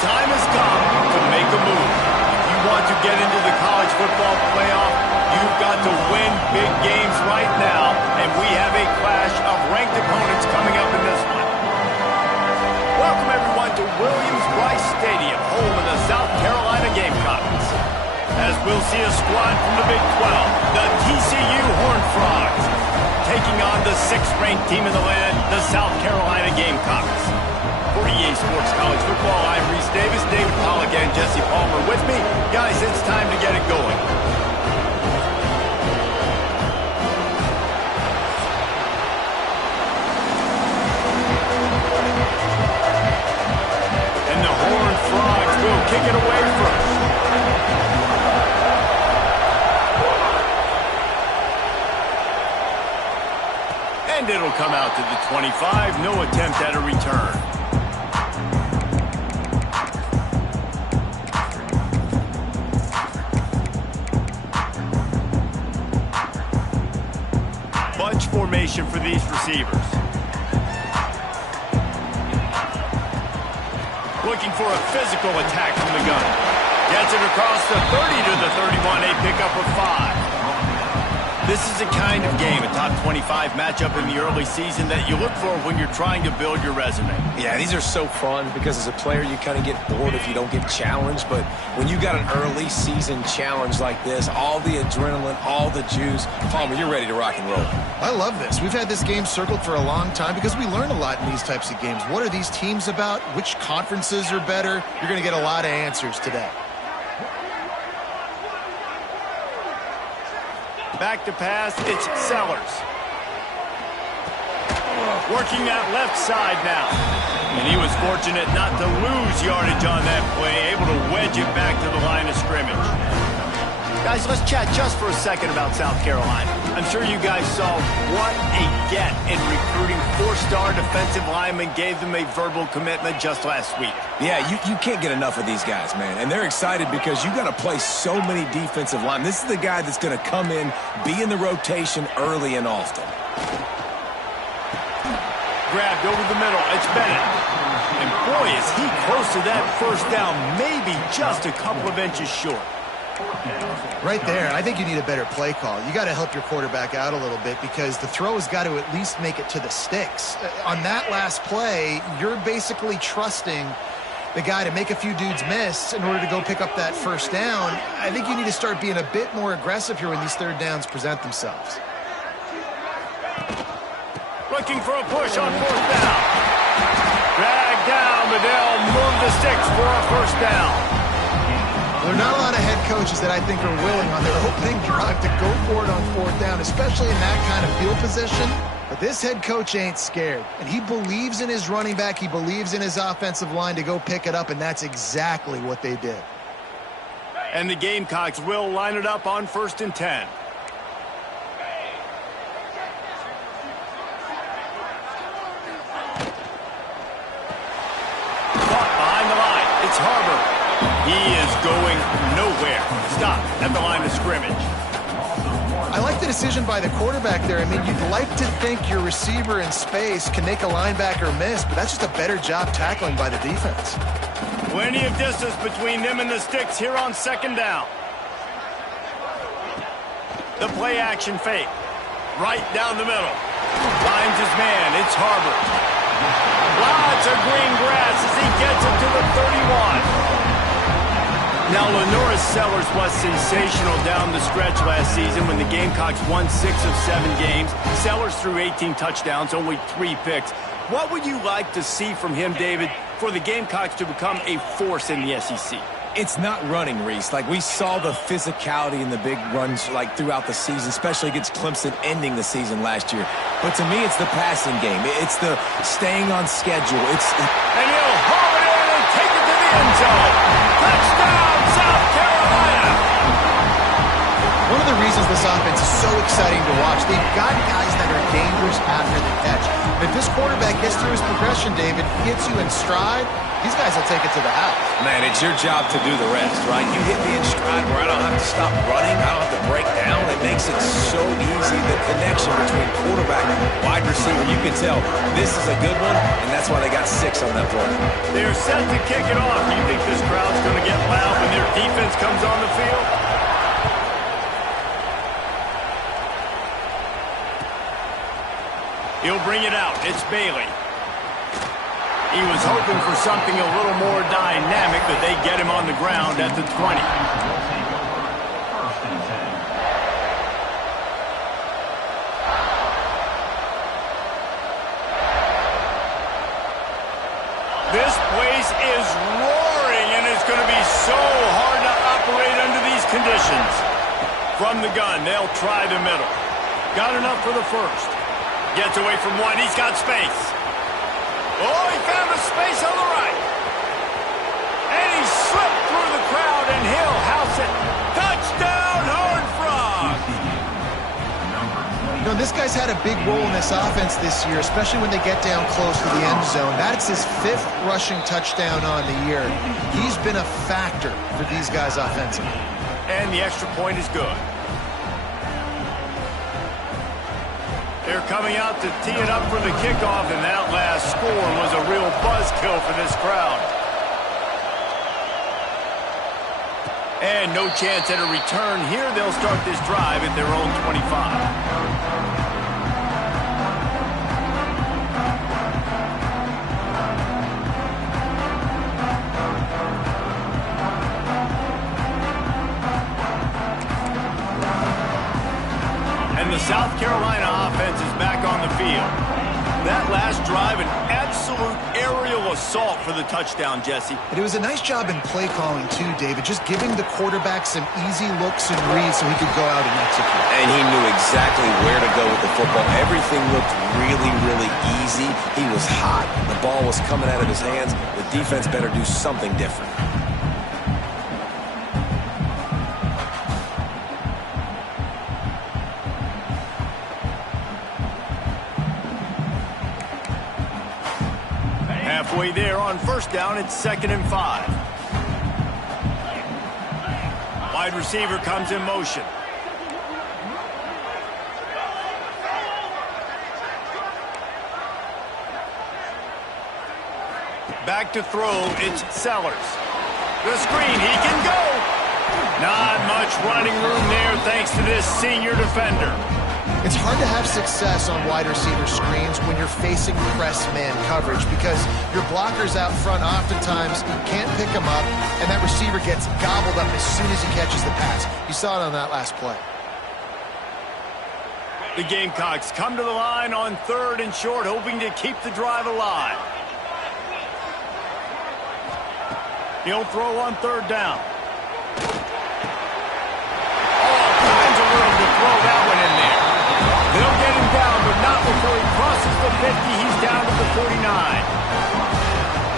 time has come to make a move. If you want to get into the college football playoff, you've got to win big games right now, and we have a clash of ranked opponents coming up in this one. Welcome, everyone, to Williams-Brice Stadium, home of the South Carolina Gamecocks. As we'll see a squad from the Big 12, the TCU Horned Frogs, taking on the 6th-ranked team in the land, the South Carolina Gamecocks. For EA Sports College Football, I'm Reese Davis, David Pollack, and Jesse Palmer with me. Guys, it's time to get it going. And the Horned Frogs will kick it away first. And it'll come out to the 25. No attempt at a return. Bunch formation for these receivers. Looking for a physical attack from the gun. Gets it across the 30 to the 31. A pickup of 5. This is the kind of game, a top 25 matchup in the early season, that you look for when you're trying to build your resume. Yeah, these are so fun because as a player, you kind of get bored if you don't get challenged. But when you got an early season challenge like this, all the adrenaline, all the juice, Palmer, you're ready to rock and roll. I love this. We've had this game circled for a long time because we learn a lot in these types of games. What are these teams about? Which conferences are better? You're going to get a lot of answers today. Back to pass, it's Sellers. Working that left side now. And he was fortunate not to lose yardage on that play, able to wedge it back to the line of scrimmage. Guys, let's chat just for a second about South Carolina. I'm sure you guys saw what a get in recruiting 4-star defensive linemen, gave them a verbal commitment just last week. Yeah, you can't get enough of these guys, man. And they're excited because you got to play so many defensive linemen. This is the guy that's going to come in, be in the rotation early and often. Grabbed over the middle. It's Bennett. And boy, is he close to that first down, maybe just a couple of inches short. Right there, I think you need a better play call. You got to help your quarterback out a little bit because the throw has got to at least make it to the sticks. On that last play, you're basically trusting the guy to make a few dudes miss in order to go pick up that first down. I think you need to start being a bit more aggressive here when these third downs present themselves. Looking for a push on 4th down. Dragged down, but they'll move the sticks for a first down. There are not a lot of head coaches that I think are willing on their opening drive to go for it on 4th down, especially in that kind of field position. But this head coach ain't scared, and he believes in his running back. He believes in his offensive line to go pick it up, and that's exactly what they did. And the Gamecocks will line it up on 1st and 10. Caught behind the line. It's Harbor. He is going nowhere. Stop at the line of scrimmage. I like the decision by the quarterback there. I mean, you'd like to think your receiver in space can make a linebacker miss, but that's just a better job tackling by the defense. Plenty of distance between them and the sticks here on 2nd down. The play action fake. Right down the middle. Finds his man. It's Harbor. Lots of green grass as he gets it to the 31. Now, Lenora Sellers was sensational down the stretch last season when the Gamecocks won 6 of 7 games. Sellers threw 18 touchdowns, only 3 picks. What would you like to see from him, David, for the Gamecocks to become a force in the SEC? It's not running, Reese. Like, we saw the physicality in the big runs, like, throughout the season, especially against Clemson ending the season last year. But to me, it's the passing game. It's the staying on schedule. And he'll haul it in and take it to the end zone. Touchdown, South Carolina! One of the reasons this offense is so exciting to watch, they've got guys that are dangerous after the catch. And if this quarterback gets through his progression, David, hits you in stride, these guys will take it to the house. Man, it's your job to do the rest, right? You hit me in stride where I don't have to stop running. I don't have to break down. It makes it so easy. The connection between quarterback and wide receiver, you can tell this is a good one, and that's why they got 6 on that play. They're set to kick it off. Do you think this crowd's going to get loud when their defense comes on the field? He'll bring it out. It's Bailey. He was hoping for something a little more dynamic, but they get him on the ground at the 20. This place is roaring, and it's going to be so hard to operate under these conditions. From the gun, they'll try the middle. Got enough for the first. Gets away from one. He's got space. Oh, he found a space on the right. And he slipped through the crowd, and he'll house it. Touchdown, Horned Frogs! You know, this guy's had a big role in this offense this year, especially when they get down close to the end zone. That's his 5th rushing touchdown on the year. He's been a factor for these guys offensively. And the extra point is good. They're coming out to tee it up for the kickoff, and that last score was a real buzzkill for this crowd. And no chance at a return here. They'll start this drive at their own 25. And the South Carolina offense is back on the field. That last drive, an absolute aerial assault for the touchdown, Jesse. But it was a nice job in play calling, too, David, just giving the quarterback some easy looks and reads so he could go out and execute. And he knew exactly where to go with the football. Everything looked really, really easy. He was hot. The ball was coming out of his hands. The defense better do something different. Halfway there on first down, it's 2nd and 5. Wide receiver comes in motion. Back to throw, it's Sellers. The screen, he can go. Not much running room there thanks to this senior defender. It's hard to have success on wide receiver screens when you're facing press man coverage because your blockers out front oftentimes can't pick him up, and that receiver gets gobbled up as soon as he catches the pass. You saw it on that last play. The Gamecocks come to the line on 3rd and short, hoping to keep the drive alive. He'll throw on 3rd down. All kinds of room to throw that one in there. They'll get him down, but not before he crosses the 50. He's down to the 49.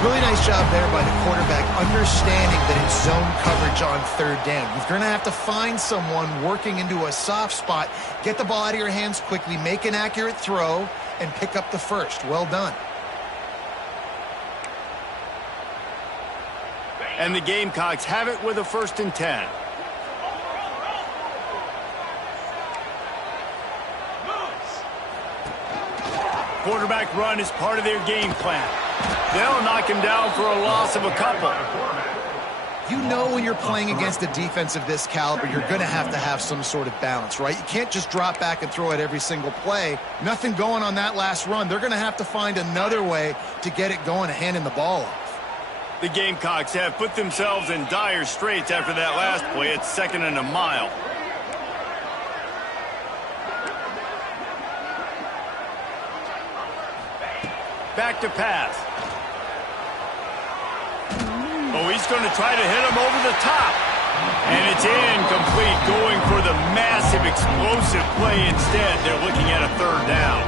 Really nice job there by the quarterback, understanding that it's zone coverage on 3rd down. You're going to have to find someone working into a soft spot, get the ball out of your hands quickly, make an accurate throw, and pick up the first. Well done. And the Gamecocks have it with a 1st and 10. Quarterback run is part of their game plan. They'll knock him down for a loss of a couple. You know when you're playing against a defense of this caliber, you're going to have some sort of balance, right? You can't just drop back and throw it every single play. Nothing going on that last run. They're going to have to find another way to get it going and handing the ball off. The Gamecocks have put themselves in dire straits after that last play. It's 2nd and a mile. Back to pass. Oh, he's going to try to hit him over the top. And it's incomplete, going for the massive, explosive play instead. They're looking at a 3rd down.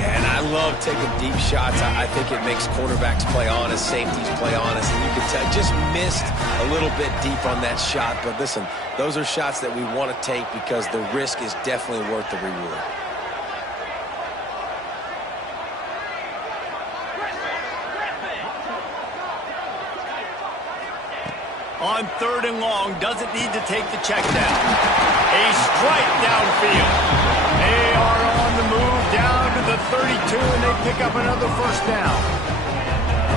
Yeah, and I love taking deep shots. I think it makes quarterbacks play honest, safeties play honest. And you can tell, just missed a little bit deep on that shot. But listen, those are shots that we want to take because the risk is definitely worth the reward. On 3rd and long, doesn't need to take the check down. A strike downfield. They are on the move down to the 32, and they pick up another first down.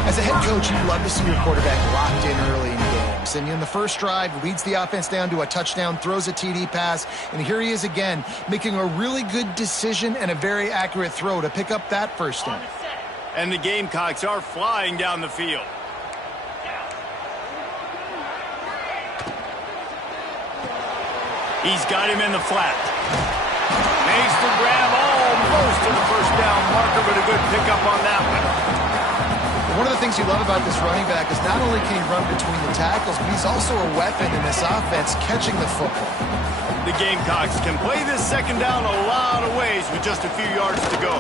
As a head coach, you'd love to see your quarterback locked in early in games. And in the first drive, leads the offense down to a touchdown, throws a TD pass, and here he is again, making a really good decision and a very accurate throw to pick up that first down. And the Gamecocks are flying down the field. He's got him in the flat. Makes the grab almost to the first down marker, but a good pickup on that one. One of the things you love about this running back is not only can he run between the tackles, but he's also a weapon in this offense catching the football. The Gamecocks can play this second down a lot of ways with just a few yards to go.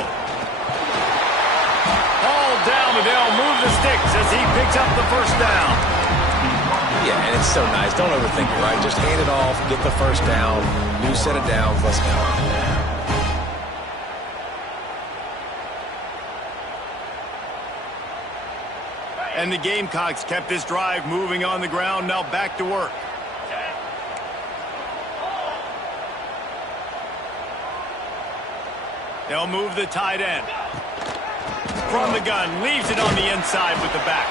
Ball down, but they'll move the sticks as he picks up the first down. Yeah, and it's so nice. Don't overthink it, right? Just hand it off, get the first down, new set of downs, let's go. And the Gamecocks kept this drive moving on the ground, now back to work. They'll move the tight end. From the gun, leaves it on the inside with the back.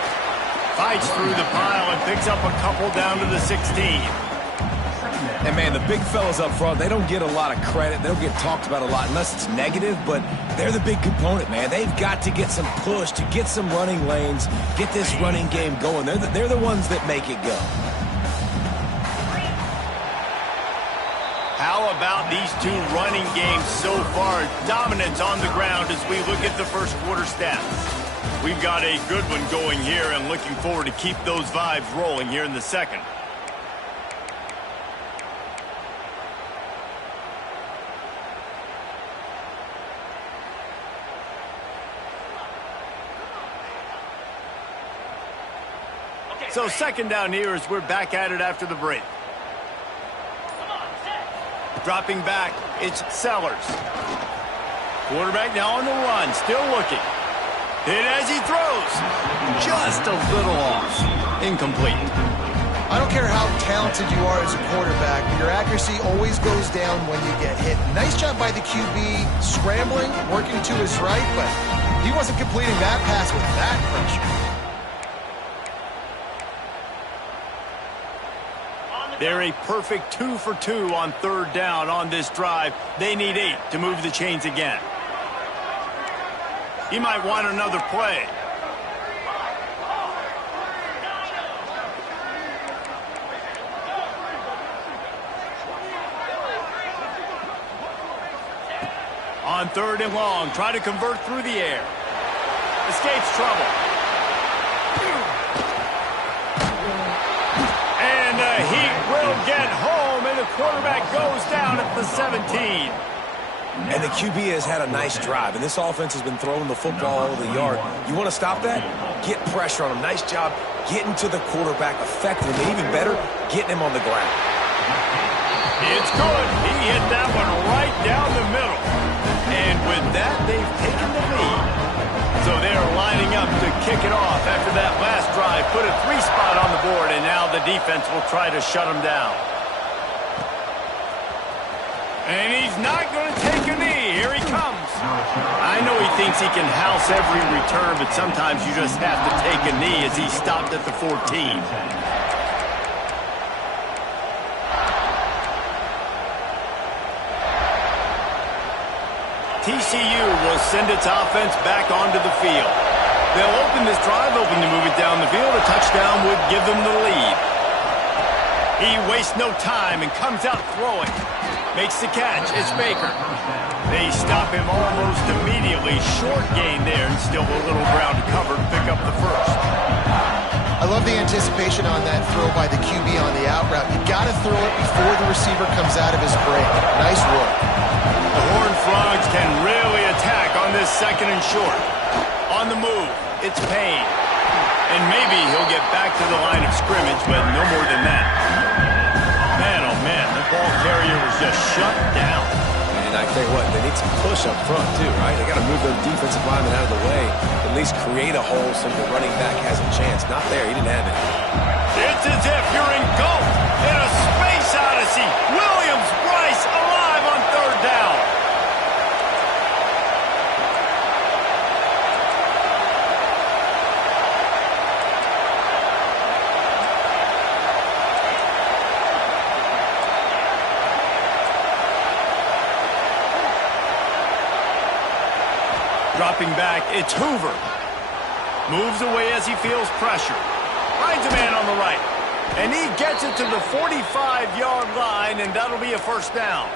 Fights through the pile and picks up a couple down to the 16. And, man, the big fellas up front, they don't get a lot of credit. They don't get talked about a lot unless it's negative, but they're the big component, man. They've got to get some push, to get some running lanes, get this running game going. They're the ones that make it go. How about these two running games so far? Dominance on the ground as we look at the first quarter stats. We've got a good one going here and looking forward to keep those vibes rolling here in the second. So second down here as we're back at it after the break. Dropping back, it's Sellers. Quarterback now on the run, still looking. Hit as he throws. Just a little off. Incomplete. I don't care how talented you are as a quarterback, but your accuracy always goes down when you get hit. Nice job by the QB, scrambling, working to his right, but he wasn't completing that pass with that pressure. They're a perfect 2 for 2 on 3rd down on this drive. They need 8 to move the chains again. He might want another play. On 3rd and long, try to convert through the air. Escapes trouble. And the Heat will get home, and the quarterback goes down at the 17. And the QB has had a nice drive, and this offense has been throwing the football all over the yard. You want to stop that? Get pressure on him. Nice job getting to the quarterback effectively. Even better, getting him on the ground. It's good. He hit that one right down the middle. And with that, they've taken the lead. So they're lining up to kick it off after that last drive. Put a 3-spot on the board, and now the defense will try to shut them down. And he's not going to take a knee. Here he comes. I know he thinks he can house every return, but sometimes you just have to take a knee as he stopped at the 14. TCU will send its offense back onto the field. They'll open this drive, open to move it down the field. A touchdown would give them the lead. He wastes no time and comes out throwing. Makes the catch. It's Baker. They stop him almost immediately. Short gain there and still a little ground to cover to pick up the first. I love the anticipation on that throw by the QB on the out route. You got to throw it before the receiver comes out of his break. Nice work. The Horned Frogs can really attack on this second and short. On the move, it's Payne. And maybe he'll get back to the line of scrimmage, but no more than that. Man, oh man, the ball carrier was just shut down. And I tell you what, they need some push up front too, right? They got to move their defensive lineman out of the way, at least create a hole so the running back has a chance. Not there, he didn't have it. It's as if you're engulfed in a space odyssey. Williams-Brice alive on third down. Dropping back, it's Hoover. Moves away as he feels pressure. Finds a man on the right. And he gets it to the 45-yard line, and that'll be a first down.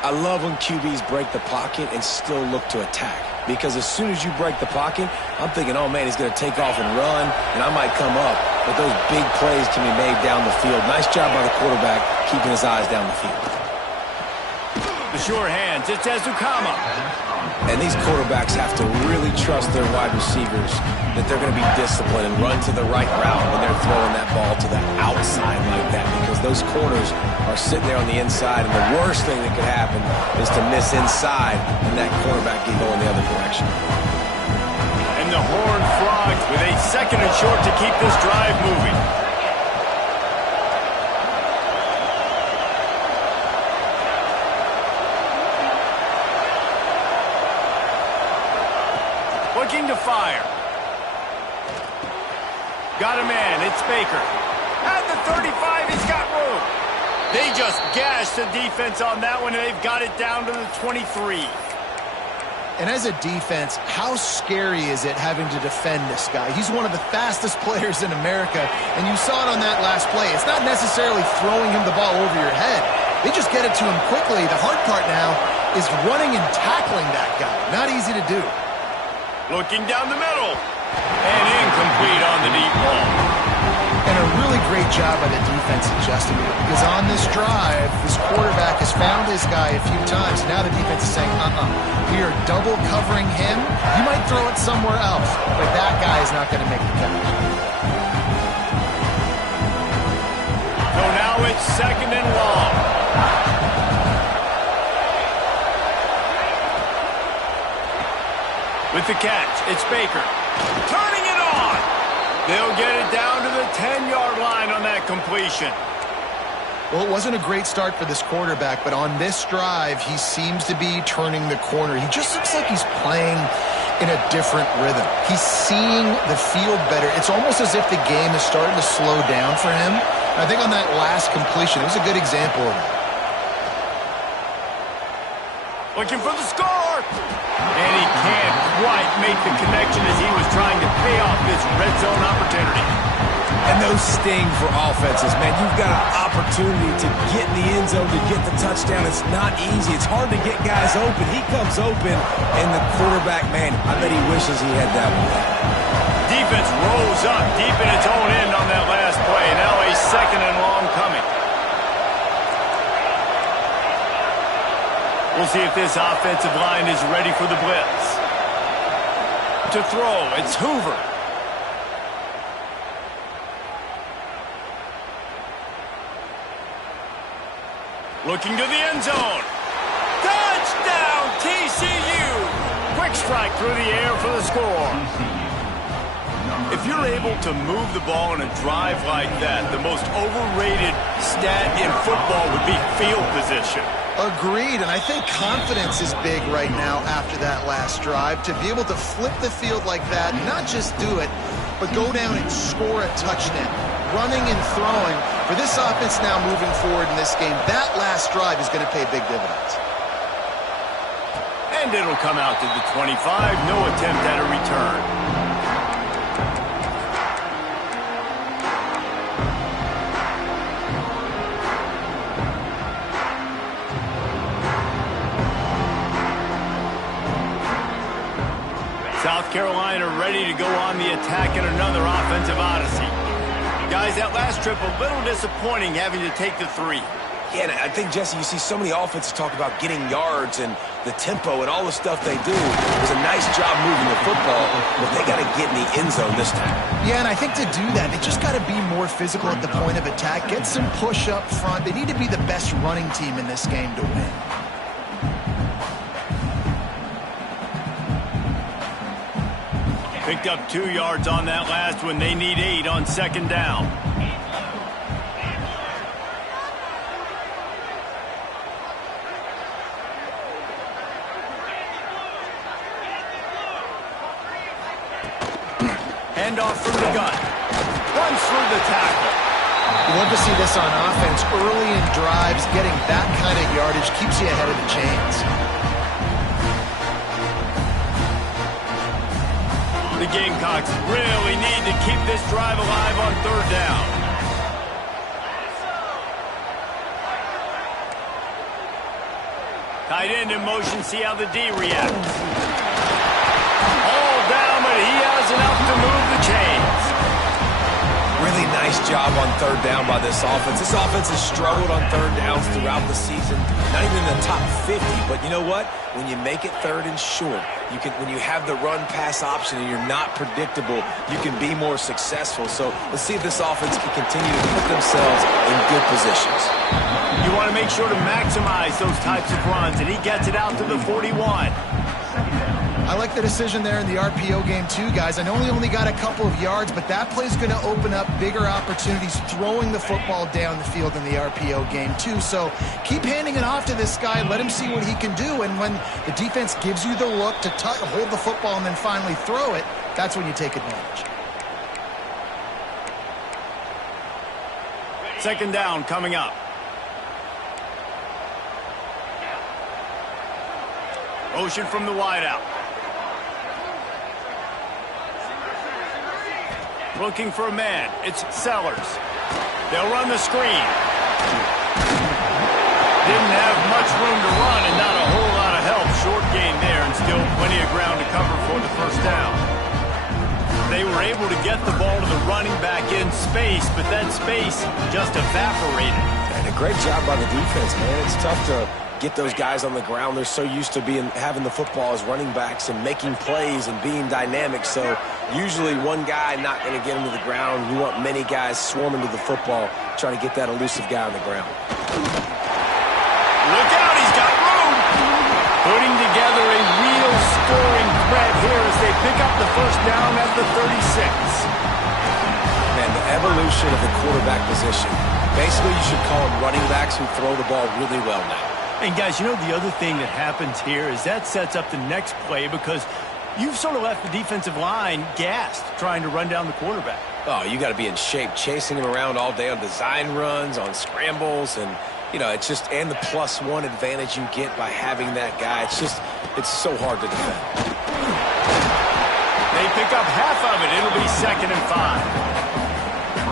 I love when QBs break the pocket and still look to attack. Because as soon as you break the pocket, I'm thinking, oh, man, he's going to take off and run, and I might come up. But those big plays can be made down the field. Nice job by the quarterback keeping his eyes down the field. The sure hands, it's Ezukama. And these quarterbacks have to really trust their wide receivers that they're going to be disciplined and run to the right route when they're throwing that ball to the outside like that, because those corners are sitting there on the inside, and the worst thing that could happen is to miss inside and that quarterback get going the other direction. And the Horned Frogs with a second and short to keep this drive moving. Looking to fire. Got a man, it's Baker. At the 35, he's got room. They just gashed the defense on that one, and they've got it down to the 23. And as a defense, how scary is it having to defend this guy? He's one of the fastest players in America, and you saw it on that last play. It's not necessarily throwing him the ball over your head. They just get it to him quickly. The hard part now is running and tackling that guy. Not easy to do. Looking down the middle. And incomplete on the deep ball. And a really great job by the defense adjusting it, because on this drive, this quarterback has found his guy a few times. Now the defense is saying, we are double covering him. You might throw it somewhere else, but that guy is not going to make the catch. So now it's second and long. With the catch, it's Baker. Turning it on. They'll get it down to the 10-yard line on that completion. Well, it wasn't a great start for this quarterback, but on this drive, he seems to be turning the corner. He just looks like he's playing in a different rhythm. He's seeing the field better. It's almost as if the game is starting to slow down for him. I think on that last completion, it was a good example of that. Looking for the score. And he can't quite make the connection as he was trying to pay off this red zone opportunity. And those sting for offenses, man. You've got an opportunity to get in the end zone, to get the touchdown. It's not easy. It's hard to get guys open. He comes open, and the quarterback, man, I bet he wishes he had that one. Defense rolls up deep in its own end on that last play. Now a second and long coming. We'll see if this offensive line is ready for the blitz. To throw, it's Hoover. Looking to the end zone. Touchdown, TCU! Quick strike through the air for the score. If you're able to move the ball in a drive like that, the most overrated stat in football would be field position. Agreed, and I think confidence is big right now after that last drive. To be able to flip the field like that, not just do it, but go down and score a touchdown. Running and throwing. For this offense now moving forward in this game, that last drive is going to pay big dividends. And it'll come out to the 25. No attempt at a return. South Carolina ready to go on the attack in another offensive odyssey. Guys, that last trip a little disappointing having to take the 3. Yeah, and I think, Jesse, you see so many offenses talk about getting yards and the tempo and all the stuff they do. It was a nice job moving the football, but they got to get in the end zone this time. Yeah, and I think to do that, they just got to be more physical at the point of attack, get some push up front. They need to be the best running team in this game to win. Picked up 2 yards on that last one. They need 8 on second down. Handoff from the gun. Runs through the tackle. You love to see this on offense. Early in drives, getting that kind of yardage keeps you ahead of the chains. The Gamecocks really need to keep this drive alive on third down. Tight end in motion, see how the D reacts. All down, but he has enough to move the chains. Really nice job on third down by this offense. This offense has struggled on third downs throughout the season. Not even in the top 50, but you know what? When you make it third and short, when you have the run-pass option and you're not predictable, you can be more successful. So let's see if this offense can continue to put themselves in good positions. You want to make sure to maximize those types of runs, and he gets it out to the 41. I like the decision there in the RPO game too, guys. I know he only got a couple of yards, but that play's going to open up bigger opportunities throwing the football down the field in the RPO game too. So keep handing it off to this guy. Let him see what he can do. And when the defense gives you the look to hold the football and then finally throw it, that's when you take advantage. Second down coming up. Motion from the wideout. Looking for a man. It's Sellers. They'll run the screen. Didn't have much room to run and not a whole lot of help. Short gain there and still plenty of ground to cover for the first down. They were able to get the ball to the running back in space, but that space just evaporated. And a great job by the defense, man. It's tough to get those guys on the ground. They're so used to having the football as running backs and making plays and being dynamic. So usually one guy not going to get him to the ground. You want many guys swarming to the football, trying to get that elusive guy on the ground. Look out, he's got room. Putting together a real scoring threat here as they pick up the first down at the 36. Man, the evolution of the quarterback position. Basically, you should call them running backs who throw the ball really well now. And guys, you know the other thing that happens here is that sets up the next play because you've sort of left the defensive line gassed trying to run down the quarterback. Oh, you got to be in shape, chasing him around all day on design runs, on scrambles, and you know, it's just, and the +1 advantage you get by having that guy. It's so hard to defend. They pick up half of it. It'll be 2nd and 5.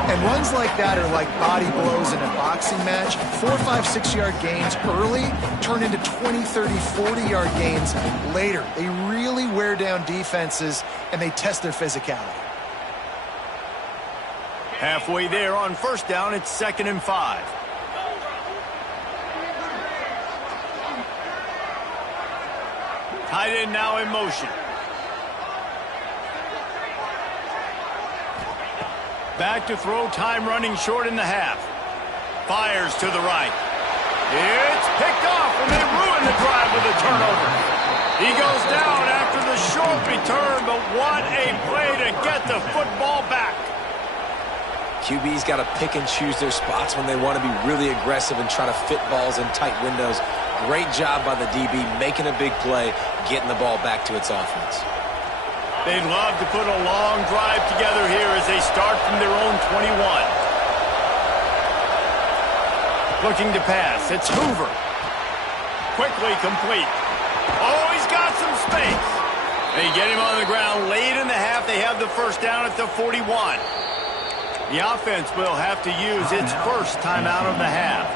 And runs like that are like body blows in a boxing match. 4, 5, 6-yard gains early turn into 20, 30, 40-yard gains later. They really wear down defenses, and they test their physicality. Halfway there on first down, it's 2nd and 5. Tight end now in motion. Back to throw, time running short in the half. Fires to the right. It's picked off, and they ruin the drive with a turnover. He goes down after the short return, but what a play to get the football back. QB's got to pick and choose their spots when they want to be really aggressive and try to fit balls in tight windows. Great job by the DB, making a big play, getting the ball back to its offense. They'd love to put a long drive together here as they start from their own 21. Looking to pass. It's Hoover. Quickly complete. Oh, he's got some space. They get him on the ground late in the half. They have the first down at the 41. The offense will have to use its first timeout of the half.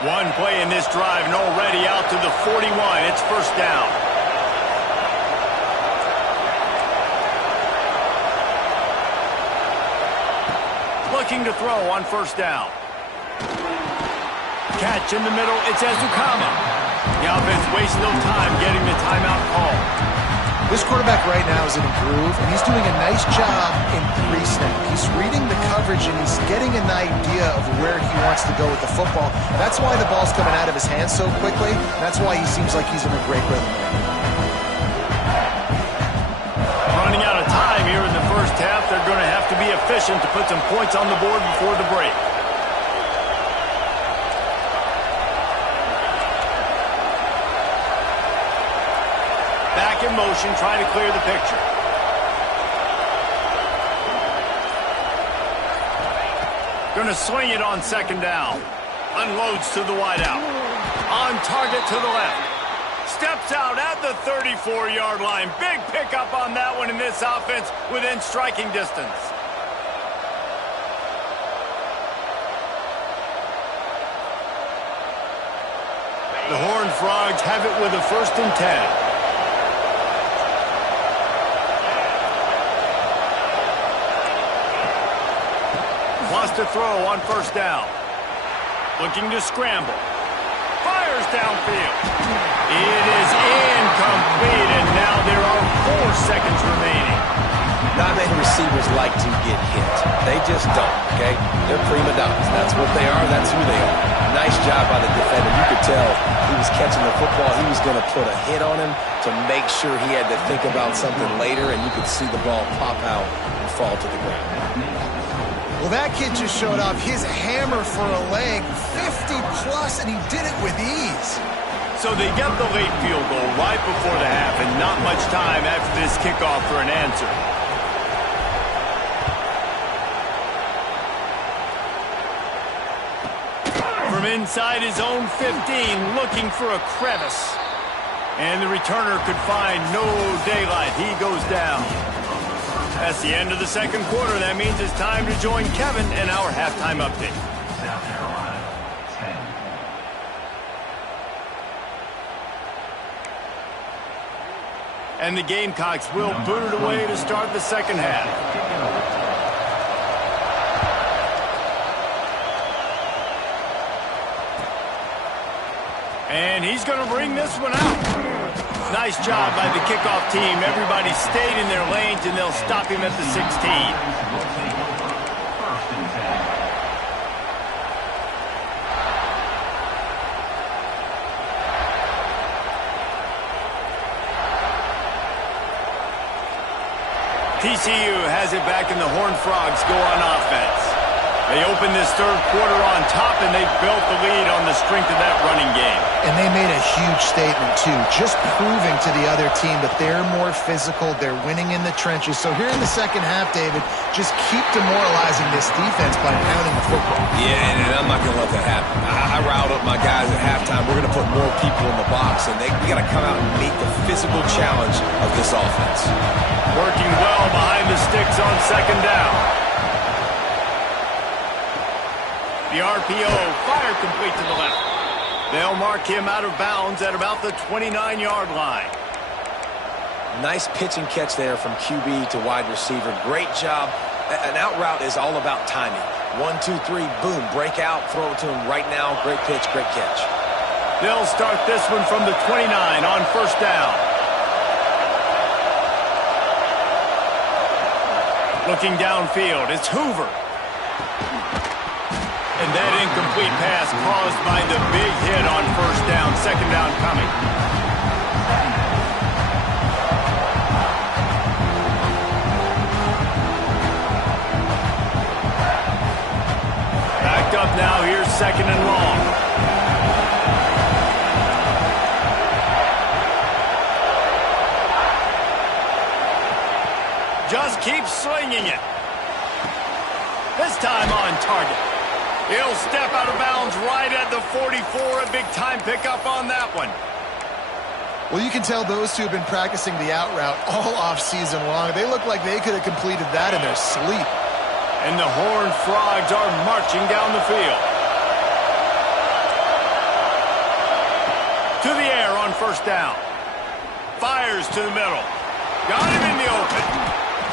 One play in this drive and already out to the 41. It's first down. Looking to throw on first down. Catch in the middle. It's Ezukama. The offense wastes no time getting the timeout call. This quarterback right now is in a groove, and he's doing a nice job in pre-snap. He's reading the coverage coverage, and he's getting an idea of where he wants to go with the football. That's why the ball's coming out of his hands so quickly. That's why he seems like he's in a great rhythm. Running out of time here in the first half. They're going to have to be efficient to put some points on the board before the break. Back in motion, trying to clear the picture. Going to swing it on second down. Unloads to the wideout. On target to the left. Steps out at the 34-yard line. Big pickup on that one in this offense within striking distance. The Horned Frogs have it with a 1st and 10. Wants to throw on 1st down. Looking to scramble. Fires downfield. It is incomplete, and now there are 4 seconds remaining. Not many receivers like to get hit. They just don't, okay? They're prima donnas. That's what they are. That's who they are. Nice job by the defender. You could tell he was catching the football. He was going to put a hit on him to make sure he had to think about something later, and you could see the ball pop out and fall to the ground. Well, that kid just showed off his hammer for a leg, 50-plus, and he did it with ease. So they get the late field goal right before the half, and not much time after this kickoff for an answer. From inside his own 15, looking for a crevice. And the returner could find no daylight. He goes down. That's the end of the second quarter. That means it's time to join Kevin in our halftime update. South Carolina, 10. And the Gamecocks will boot it away to start the second half. And he's going to bring this one out. Nice job by the kickoff team. Everybody stayed in their lanes, and they'll stop him at the 16. TCU has it back, and the Horned Frogs go on offense. They open this third quarter on top, and they built the lead on the strength of that running game. And they made a huge statement, too, just proving to the other team that they're more physical, they're winning in the trenches. So here in the second half, David, just keep demoralizing this defense by pounding the football. Yeah, and I'm not going to let that happen. I riled up my guys at halftime. We're going to put more people in the box, and we got to come out and meet the physical challenge of this offense. Working well behind the sticks on second down. The RPO fired complete to the left. They'll mark him out of bounds at about the 29-yard line. Nice pitch and catch there from QB to wide receiver. Great job. An out route is all about timing. 1, 2, 3, boom, break out, throw it to him right now. Great pitch, great catch. They'll start this one from the 29 on 1st down. Looking downfield, it's Hoover. And that incomplete pass caused by the big hit on 1st down. 2nd down coming. Backed up now. Here's 2nd and long. Just keep swinging it. This time on target. He'll step out of bounds right at the 44. A big-time pickup on that one. Well, you can tell those two have been practicing the out route all off-season long. They look like they could have completed that in their sleep. And the Horned Frogs are marching down the field. To the air on 1st down. Fires to the middle. Got him in the open.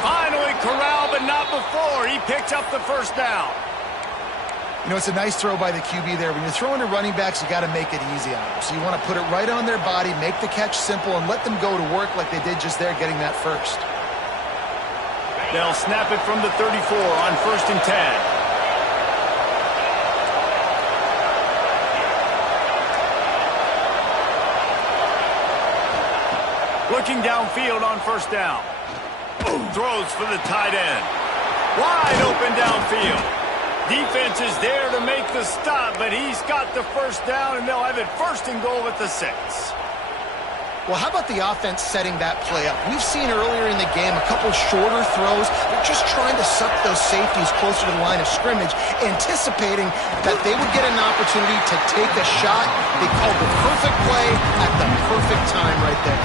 Finally corralled, but not before. He picks up the 1st down. You know, it's a nice throw by the QB there. When you're throwing to running backs, you got to make it easy on them. So you want to put it right on their body, make the catch simple, and let them go to work like they did just there, getting that first. They'll snap it from the 34 on 1st and 10. Looking downfield on 1st down. Throws for the tight end. Wide open downfield. Defense is there to make the stop, but he's got the 1st down, and they'll have it 1st and goal at the 6. Well, how about the offense setting that play up? We've seen earlier in the game a couple shorter throws. They're just trying to suck those safeties closer to the line of scrimmage, anticipating that they would get an opportunity to take a shot. They called the perfect play at the perfect time right there.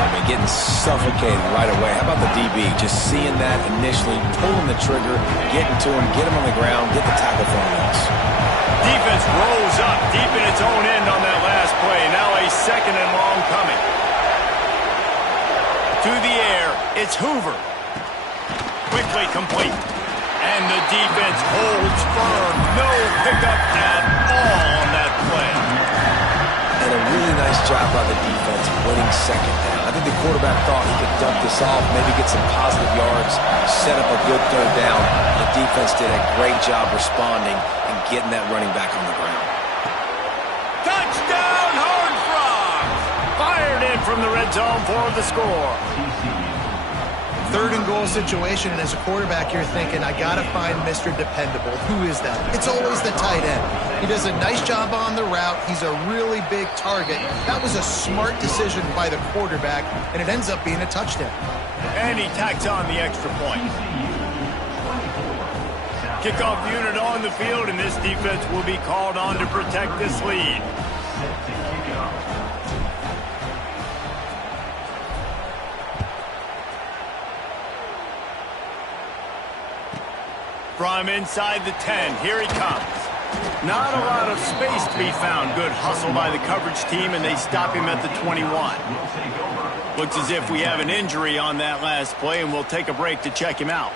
I mean, getting suffocated right away. How about the DB? Just seeing that initially, pulling the trigger, getting to him, get him on the ground, get the tackle for a loss. Defense rolls up deep in its own end on that last play. Now a 2nd and long coming. To the air, it's Hoover. Quickly complete. And the defense holds firm. No pickup at all on that play. And a really nice job by the defense winning 2nd down. I think the quarterback thought he could dump this off, maybe get some positive yards, set up a good 3rd down. The defense did a great job responding and getting that running back on the ground. Touchdown, Horned Frogs! Fired in from the red zone for the score. 3rd and goal situation, and as a quarterback, you're thinking, I got to find Mr. Dependable. Who is that? It's always the tight end. He does a nice job on the route. He's a really big target. That was a smart decision by the quarterback, and it ends up being a touchdown. And he tacks on the extra point. Kickoff unit on the field, and this defense will be called on to protect this lead. From inside the 10, here he comes. Not a lot of space to be found. Good hustle by the coverage team, and they stop him at the 21. Looks as if we have an injury on that last play, and we'll take a break to check him out.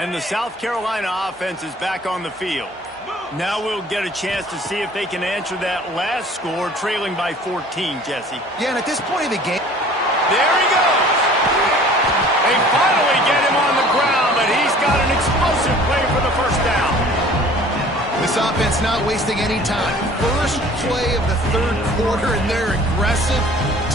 And the South Carolina offense is back on the field. Now we'll get a chance to see if they can answer that last score, trailing by 14, Jesse. Yeah, and at this point of the game... There he goes! They finally get him on the ground, but he's got an explosive play for the 1st down. This offense not wasting any time. First play of the 3rd quarter, and they're aggressive,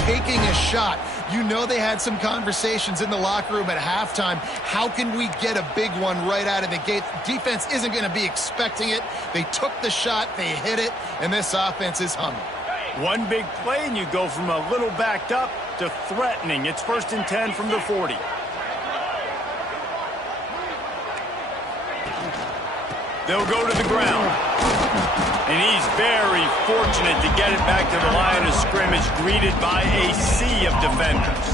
taking a shot. You know they had some conversations in the locker room at halftime. How can we get a big one right out of the gate? Defense isn't going to be expecting it. They took the shot, they hit it, and this offense is humming. One big play, and you go from a little backed up to threatening. It's 1st and 10 from the 40. They'll go to the ground. And he's very fortunate to get it back to the line of scrimmage, greeted by a sea of defenders.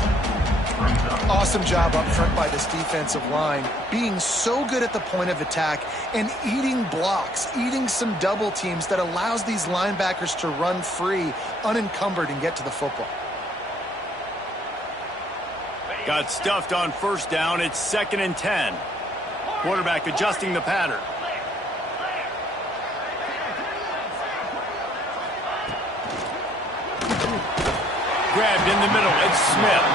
Awesome job up front by this defensive line, being so good at the point of attack and eating blocks, eating some double teams that allows these linebackers to run free, unencumbered, and get to the football. Got stuffed on 1st down. It's 2nd and 10. Quarterback adjusting the pattern. Grabbed in the middle, it's Smith.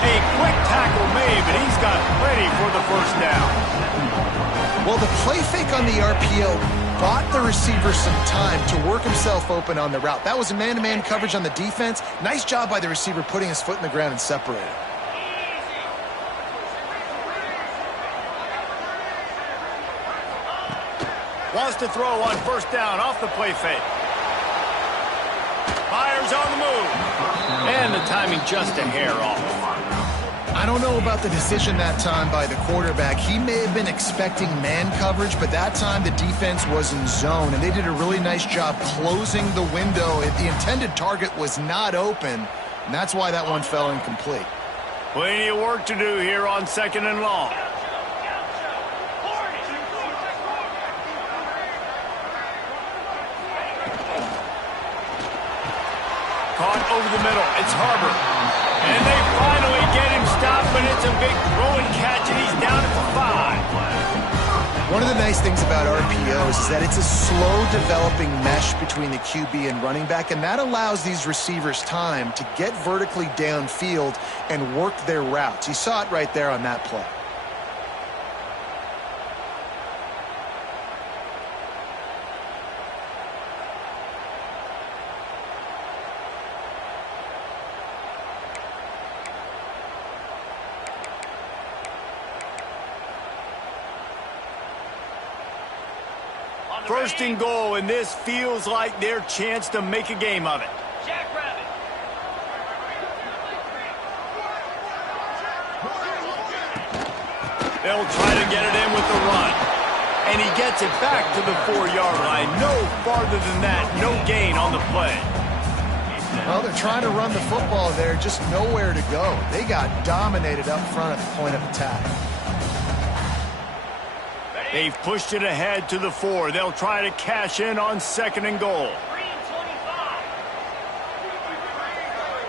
A quick tackle made, but he's got plenty for the 1st down. Well, the play fake on the RPO bought the receiver some time to work himself open on the route. That was a man-to-man coverage on the defense. Nice job by the receiver putting his foot in the ground and separating. Wants to throw on 1st down off the play fake. Fires on the move. And the timing just a hair off. I don't know about the decision that time by the quarterback. He may have been expecting man coverage, but that time the defense was in zone, and they did a really nice job closing the window. The intended target was not open, and that's why that one fell incomplete. Plenty of work to do here on 2nd and long. Caught over the middle. It's Harbor. And they finally get him stopped, but it's a big throw and catch, and he's down at the 5. One of the nice things about RPOs is that it's a slow developing mesh between the QB and running back, and that allows these receivers time to get vertically downfield and work their routes. You saw it right there on that play. First and goal, and this feels like their chance to make a game of it. They'll try to get it in with the run. And he gets it back to the 4-yard line. No farther than that, no gain on the play. Well, they're trying to run the football there, just nowhere to go. They got dominated up front at the point of attack. They've pushed it ahead to the 4. They'll try to cash in on 2nd and goal.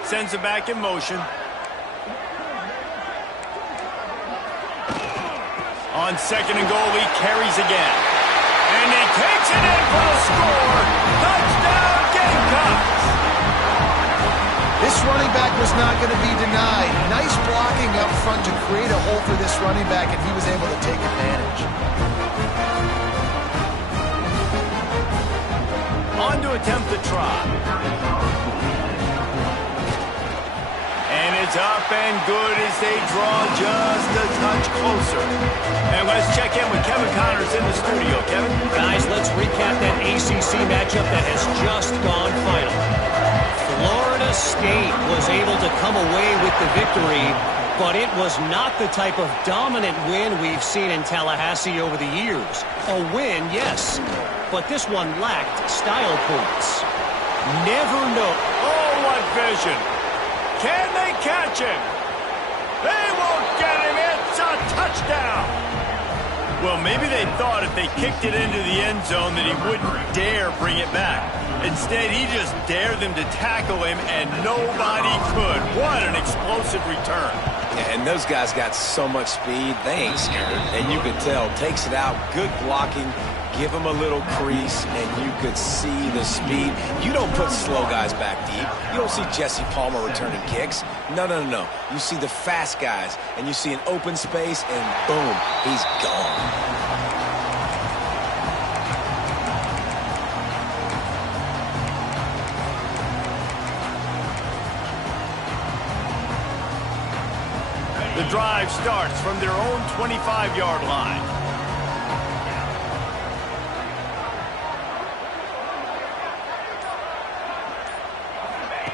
Sends it back in motion. On 2nd and goal, he carries again. And he takes it in for the score. Touchdown, Gamecocks! This running back was not going to be denied. Nice blocking up front to create a hole for this running back, and he was able to take advantage. On to attempt the try. And it's up and good as they draw just a touch closer. And let's check in with Kevin Connors in the studio. Kevin? Guys, let's recap that ACC matchup that has just gone final. Florida State was able to come away with the victory, but it was not the type of dominant win we've seen in Tallahassee over the years. A win, yes, but this one lacked style points. Never know. Oh, what vision. Can they catch him? They won't get him. It's a touchdown. Well, maybe they thought if they kicked it into the end zone that he wouldn't dare bring it back. Instead, he just dared them to tackle him, and nobody could. What an explosive return. Yeah, and those guys got so much speed, they ain't scared. And you could tell, takes it out, good blocking, give him a little crease, and you could see the speed. You don't put slow guys back deep. You don't see Jesse Palmer returning kicks. No. You see the fast guys, and you see an open space, and boom, he's gone. The drive starts from their own 25-yard line.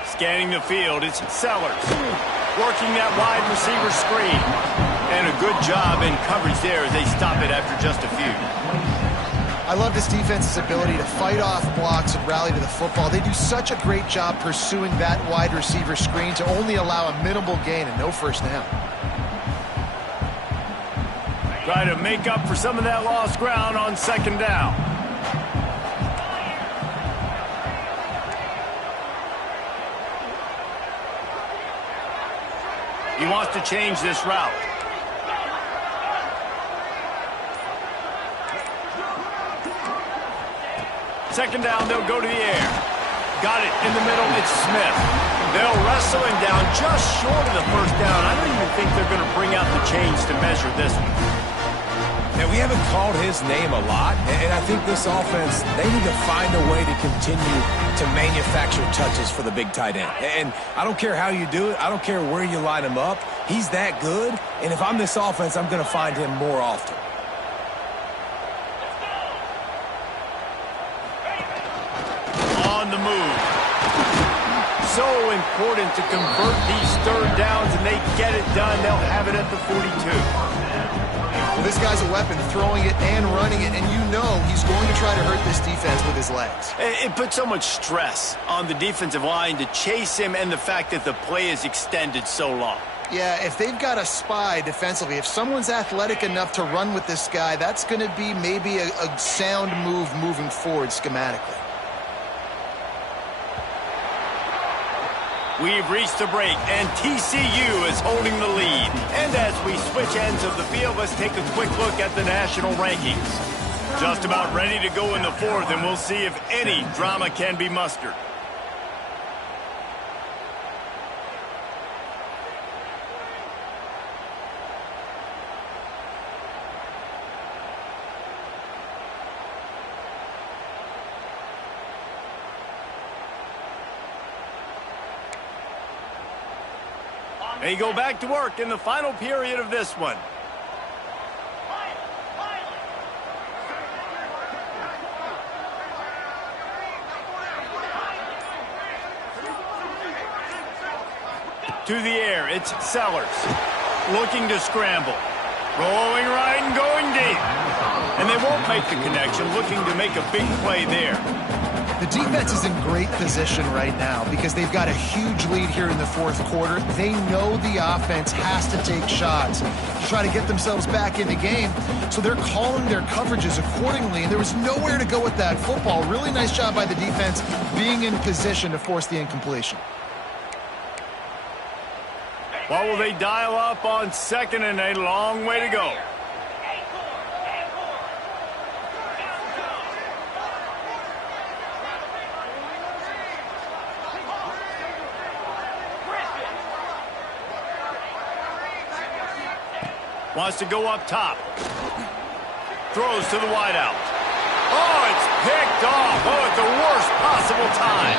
Scanning the field, it's Sellers. Working that wide receiver screen. And a good job in coverage there as they stop it after just a few. I love this defense's ability to fight off blocks and rally to the football. They do such a great job pursuing that wide receiver screen to only allow a minimal gain and no first down. Try to make up for some of that lost ground on 2nd down. He wants to change this route. Second down, they'll go to the air. Got it in the middle, it's Smith. They'll wrestle him down just short of the first down. I don't even think they're going to bring out the chains to measure this one. Now, we haven't called his name a lot, and I think this offense, they need to find a way to continue to manufacture touches for the big tight end. And I don't care how you do it. I don't care where you line him up. He's that good, and if I'm this offense, I'm going to find him more often. On the move. So important to convert these third downs, and they get it done. They'll have it at the 42. Well, this guy's a weapon, throwing it and running it, and you know he's going to try to hurt this defense with his legs. It puts so much stress on the defensive line to chase him and the fact that the play is extended so long. Yeah, if they've got a spy defensively, if someone's athletic enough to run with this guy, that's going to be maybe a sound move moving forward schematically. We've reached the break, and TCU is holding the lead. And as we switch ends of the field, let's take a quick look at the national rankings. Just about ready to go in the fourth, and we'll see if any drama can be mustered. They go back to work in the final period of this one. To the air, it's Sellers. Looking to scramble. Rolling right and going deep. And they won't make the connection, looking to make a big play there. The defense is in great position right now because they've got a huge lead here in the fourth quarter. They know the offense has to take shots to try to get themselves back in the game, so they're calling their coverages accordingly, and there was nowhere to go with that football. Really nice job by the defense being in position to force the incompletion. What will they dial up on second and a long way to go? Wants to go up top. Throws to the wideout. Oh, it's picked off. Oh, at the worst possible time.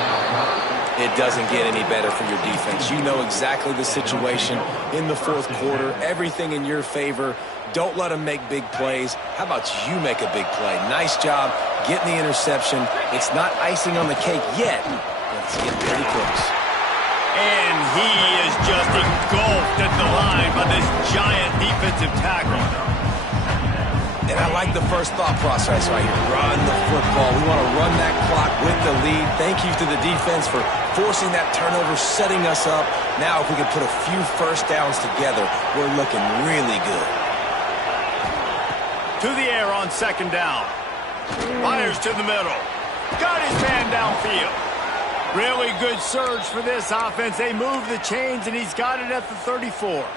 It doesn't get any better for your defense. You know exactly the situation in the fourth quarter. Everything in your favor. Don't let them make big plays. How about you make a big play? Nice job getting the interception. It's not icing on the cake yet, but it's getting pretty close. And he is just engulfed at the line by this giant defensive tackle. And I like the first thought process right here. Run the football. We want to run that clock with the lead. Thank you to the defense for forcing that turnover, setting us up. Now if we can put a few first downs together, we're looking really good. To the air on second down. Fires to the middle. Got his man downfield. Really good surge for this offense. They move the chains, and he's got it at the 34.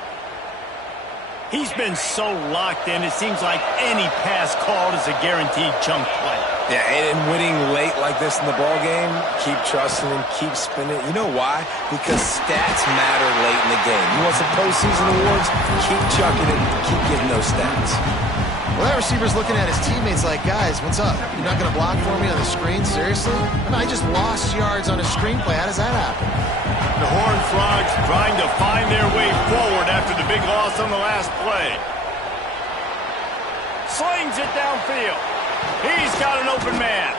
He's been so locked in, it seems like any pass called is a guaranteed chunk play. Yeah, and winning late like this in the ball game, keep trusting him, keep spinning. You know why? Because stats matter late in the game. You want some postseason awards? Keep chucking it, keep getting those stats. Well, that receiver's looking at his teammates like, guys, what's up? You're not going to block for me on the screen? Seriously? I mean, I just lost yards on a screenplay. How does that happen? The Horned Frogs trying to find their way forward after the big loss on the last play. Slings it downfield. He's got an open man.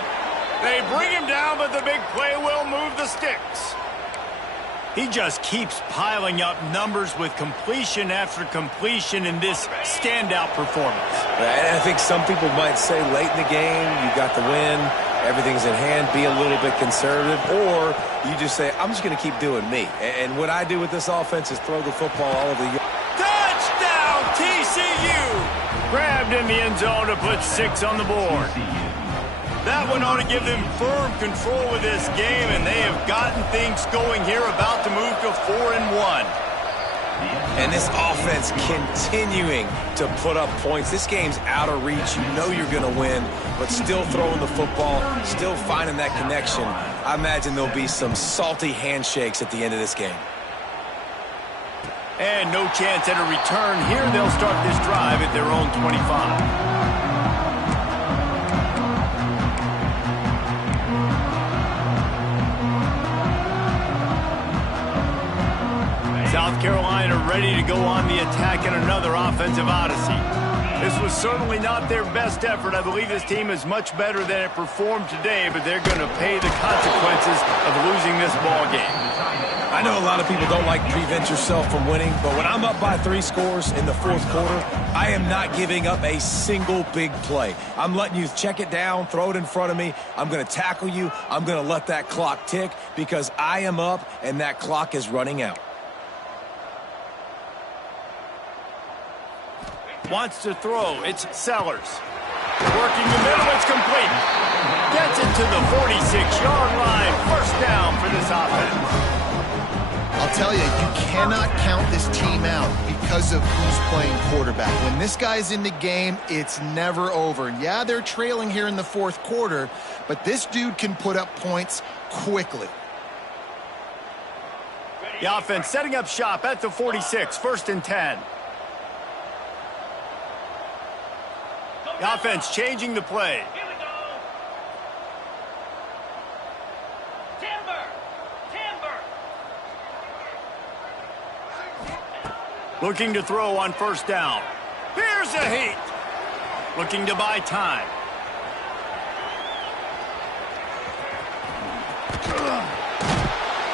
They bring him down, but the big play will move the sticks. He just keeps piling up numbers with completion after completion in this standout performance. And I think some people might say late in the game, you got the win, everything's in hand, be a little bit conservative, or you just say, I'm just going to keep doing me. And what I do with this offense is throw the football all over the yard. Touchdown, TCU! Grabbed in the end zone to put 6 on the board. That one ought to give them firm control of this game, and they have gotten things going here, about to move to 4-1. And this offense continuing to put up points. This game's out of reach. You know you're going to win, but still throwing the football, still finding that connection. I imagine there'll be some salty handshakes at the end of this game. And no chance at a return here. They'll start this drive at their own 25. South Carolina ready to go on the attack in another offensive odyssey. This was certainly not their best effort. I believe this team is much better than it performed today, but they're going to pay the consequences of losing this ball game. I know a lot of people don't like to prevent yourself from winning, but when I'm up by 3 scores in the fourth quarter, I am not giving up a single big play. I'm letting you check it down, throw it in front of me. I'm going to tackle you. I'm going to let that clock tick because I am up and that clock is running out. Wants to throw. It's Sellers. Working the middle. It's complete. Gets it to the 46-yard line. First down for this offense. I'll tell you, you cannot count this team out because of who's playing quarterback. When this guy's in the game, it's never over. Yeah, they're trailing here in the fourth quarter, but this dude can put up points quickly. The offense setting up shop at the 46, 1st and 10. The offense changing the play. Looking to throw on 1st down. Here's a heat. Looking to buy time.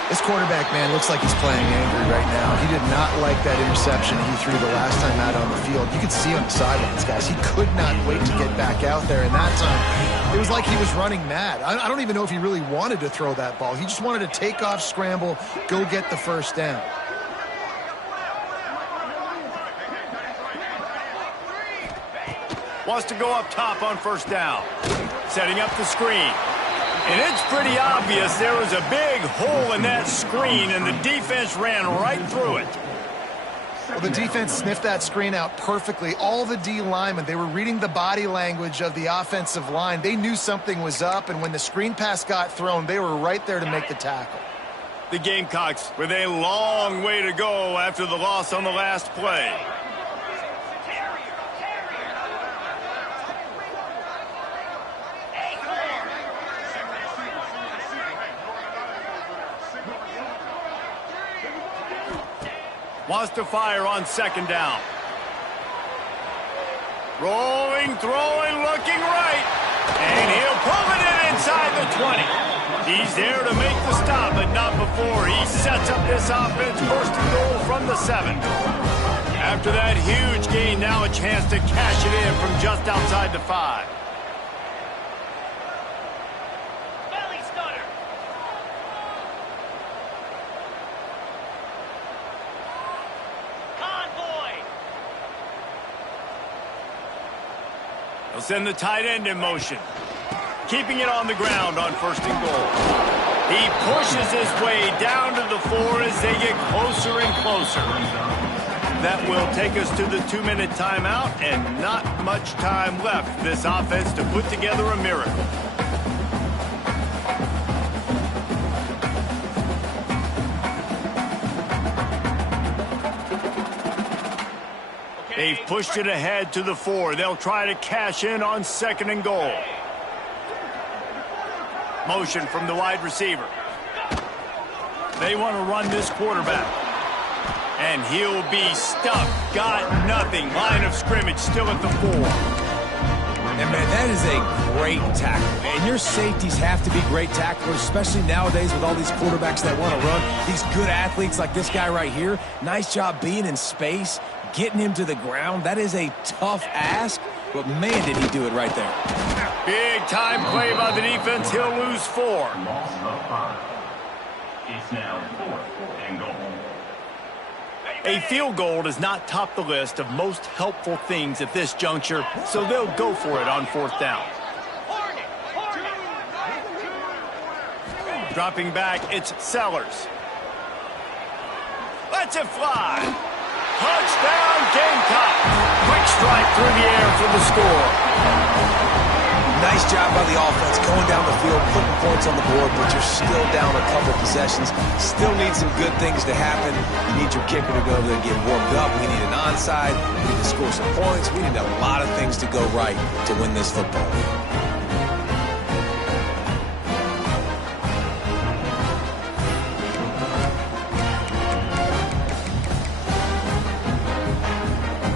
This quarterback, man, looks like he's playing angry right now. He did not like that interception he threw the last time out on the field. You could see on the sidelines, guys. He could not wait to get back out there. And that time, it was like he was running mad. I don't even know if he really wanted to throw that ball. He just wanted to take off, scramble, go get the 1st down. Wants to go up top on 1st down. Setting up the screen. And it's pretty obvious there was a big hole in that screen, and the defense ran right through it. Well, the defense sniffed that screen out perfectly. All the D linemen, they were reading the body language of the offensive line. They knew something was up, and when the screen pass got thrown, they were right there to make the tackle. The Gamecocks with a long way to go after the loss on the last play. Wants to fire on 2nd down. Rolling, throwing, looking right. And he'll pull it in inside the 20. He's there to make the stop, but not before. He sets up this offense 1st and goal from the 7. After that huge gain, now a chance to cash it in from just outside the 5. He'll send the tight end in motion. Keeping it on the ground on 1st and goal. He pushes his way down to the 4 as they get closer and closer. That will take us to the 2-minute timeout, and not much time left for this offense to put together a miracle. They've pushed it ahead to the 4. They'll try to cash in on 2nd and goal. Motion from the wide receiver. They want to run this quarterback. And he'll be stuck. Got nothing. Line of scrimmage still at the 4. And, man, that is a great tackle. And your safeties have to be great tacklers, especially nowadays with all these quarterbacks that want to run. These good athletes like this guy right here. Nice job being in space, getting him to the ground. That is a tough ask, but, man, did he do it right there. Big time play by the defense. He'll lose 4. Loss of 5. It's now 4th and goal. A field goal does not top the list of most helpful things at this juncture, so they'll go for it on 4th down. Dropping back, it's Sellers. Lets it fly. Touchdown, Gamecock. Quick strike through the air for the score. Nice job by the offense going down the field, putting points on the board, but you're still down a couple possessions. Still need some good things to happen. You need your kicker to go over there and get warmed up. We need an onside. We need to score some points. We need a lot of things to go right to win this football game.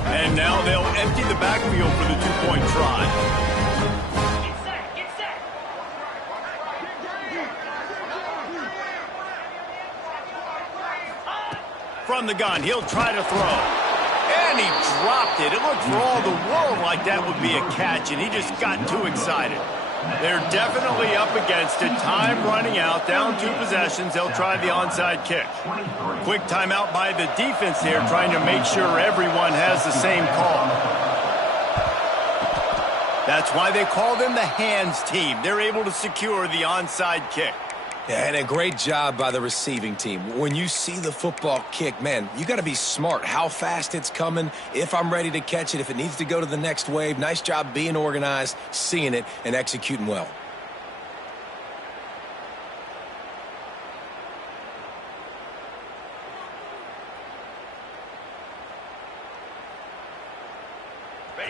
And now they'll empty the backfield for the 2-point try. From the gun, he'll try to throw. And he dropped it. It looked for all the world like that would be a catch, and he just got too excited. They're definitely up against it. Time running out, down 2 possessions. They'll try the onside kick. Quick timeout by the defense here, trying to make sure everyone has the same call. That's why they call them the hands team. They're able to secure the onside kick. Yeah, and a great job by the receiving team. When you see the football kick, man, you got to be smart. How fast it's coming, if I'm ready to catch it, if it needs to go to the next wave. Nice job being organized, seeing it, and executing well.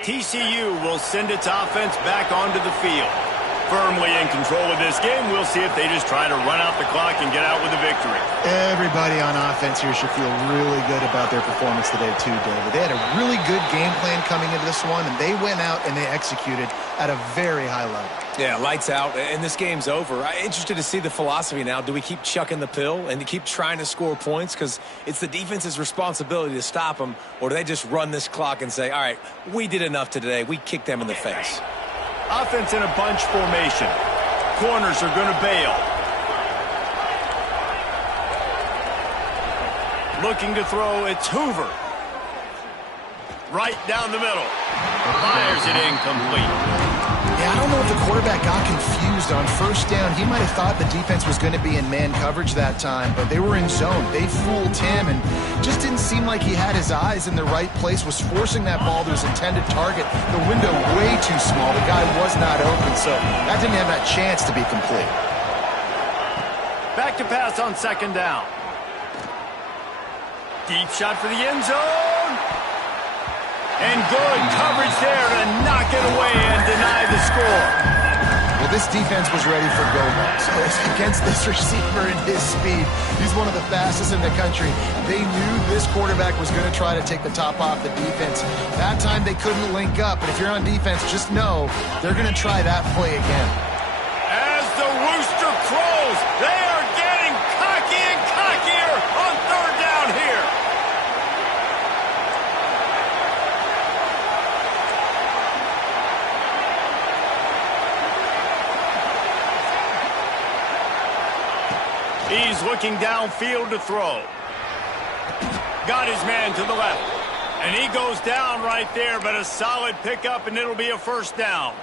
TCU will send its offense back onto the field. Firmly in control of this game. We'll see if they just try to run out the clock and get out with a victory. Everybody on offense here should feel really good about their performance today too, David. They had a really good game plan coming into this one, and they went out and they executed at a very high level. Yeah, lights out, and this game's over. I'm interested to see the philosophy now. Do we keep chucking the pill and to keep trying to score points? Because it's the defense's responsibility to stop them, or do they just run this clock and say, all right, we did enough today. We kicked them in the face. Offense in a bunch formation. Corners are going to bail. Looking to throw, it's Hoover. Right down the middle. Fires it incomplete. Yeah, I don't know if the quarterback got confused on first down. He might have thought the defense was going to be in man coverage that time, but they were in zone. They fooled him and just didn't seem like he had his eyes in the right place, was forcing that ball to his intended target. The window way too small. The guy was not open, so that didn't have that chance to be complete. Back to pass on second down. Deep shot for the end zone. And good coverage there to knock it away and deny the score. Well, this defense was ready for go-balls. So against this receiver and his speed, he's one of the fastest in the country. They knew this quarterback was going to try to take the top off the defense. That time they couldn't link up, but if you're on defense, just know they're going to try that play again. As the rooster crows, they are getting cocky and cockier on third down here. He's looking downfield to throw. Got his man to the left. And he goes down right there, but a solid pickup, and it'll be a first down.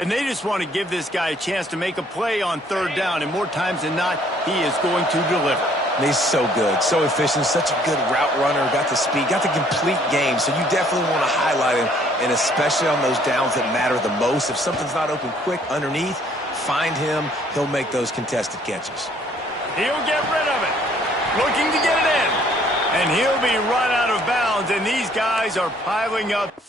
And they just want to give this guy a chance to make a play on third down, and more times than not, he is going to deliver. And he's so good, so efficient, such a good route runner, got the speed, got the complete game, so you definitely want to highlight him, and especially on those downs that matter the most. If something's not open quick underneath, find him. He'll make those contested catches. He'll get rid of it. Looking to get it in. And he'll be run out of bounds, and these guys are piling up.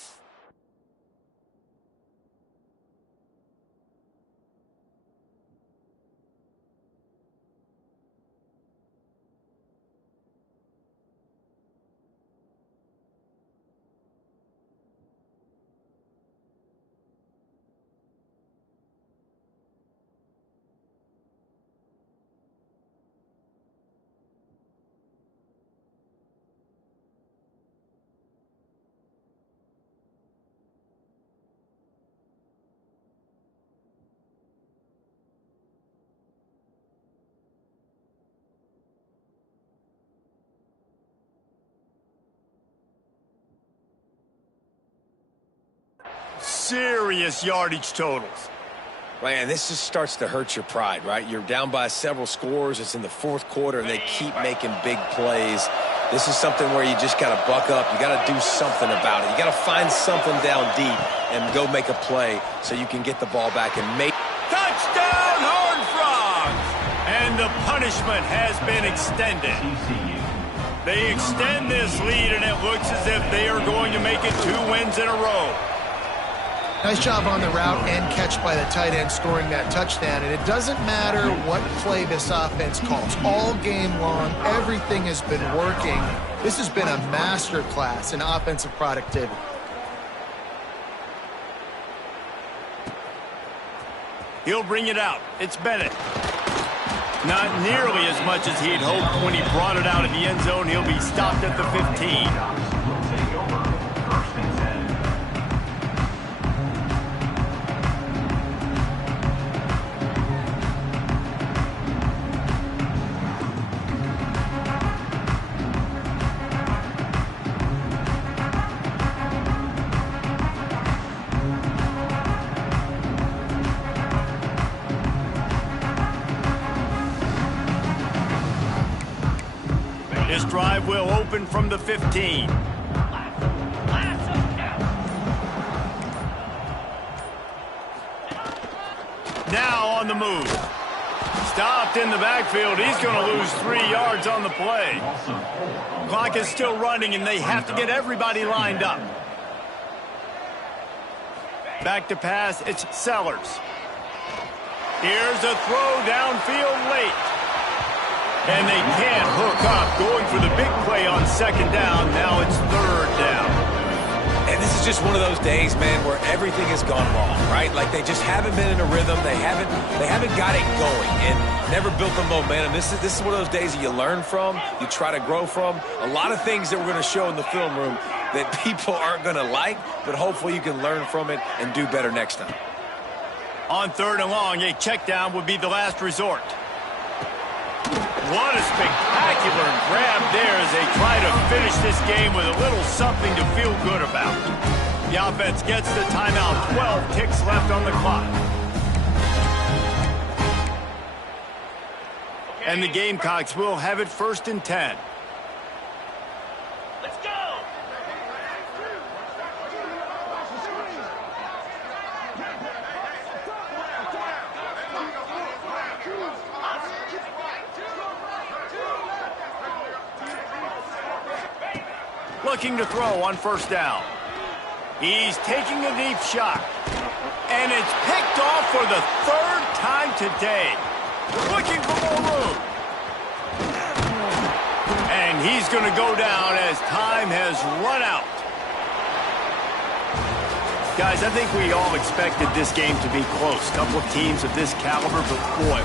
Serious yardage totals. Man, this just starts to hurt your pride, right? You're down by several scores. It's in the fourth quarter, and they keep making big plays. This is something where you just got to buck up. You got to do something about it. You got to find something down deep and go make a play so you can get the ball back and make. Touchdown, Horned Frogs! And the punishment has been extended. They extend this lead, and it looks as if they are going to make it 2 wins in a row. Nice job on the route and catch by the tight end scoring that touchdown. And it doesn't matter what play this offense calls. All game long, everything has been working. This has been a master class in offensive productivity. He'll bring it out. It's Bennett. Not nearly as much as he'd hoped when he brought it out of the end zone. He'll be stopped at the 15. drive will open from the 15. Now on the move. Stopped in the backfield. He's going to lose 3 yards on the play. Clock is still running, and they have to get everybody lined up. Back to pass. It's Sellers. Here's a throw downfield late. And they can't hook up. Going for the big play on second down. Now it's third down. And this is just one of those days, man, where everything has gone wrong, right? Like they just haven't been in a rhythm. They haven't got it going and never built the momentum. This is one of those days that you learn from, you try to grow from. A lot of things that we're going to show in the film room that people aren't going to like, but hopefully you can learn from it and do better next time. On third and long, a check down would be the last resort. What a spectacular grab there as they try to finish this game with a little something to feel good about. The offense gets the timeout. 12 ticks left on the clock. And the Gamecocks will have it 1st and 10. Let's go! Looking to throw on 1st down. He's taking a deep shot. And it's picked off for the 3rd time today. Looking for more room. And he's going to go down as time has run out. Guys, I think we all expected this game to be close. A couple of teams of this caliber, but boy,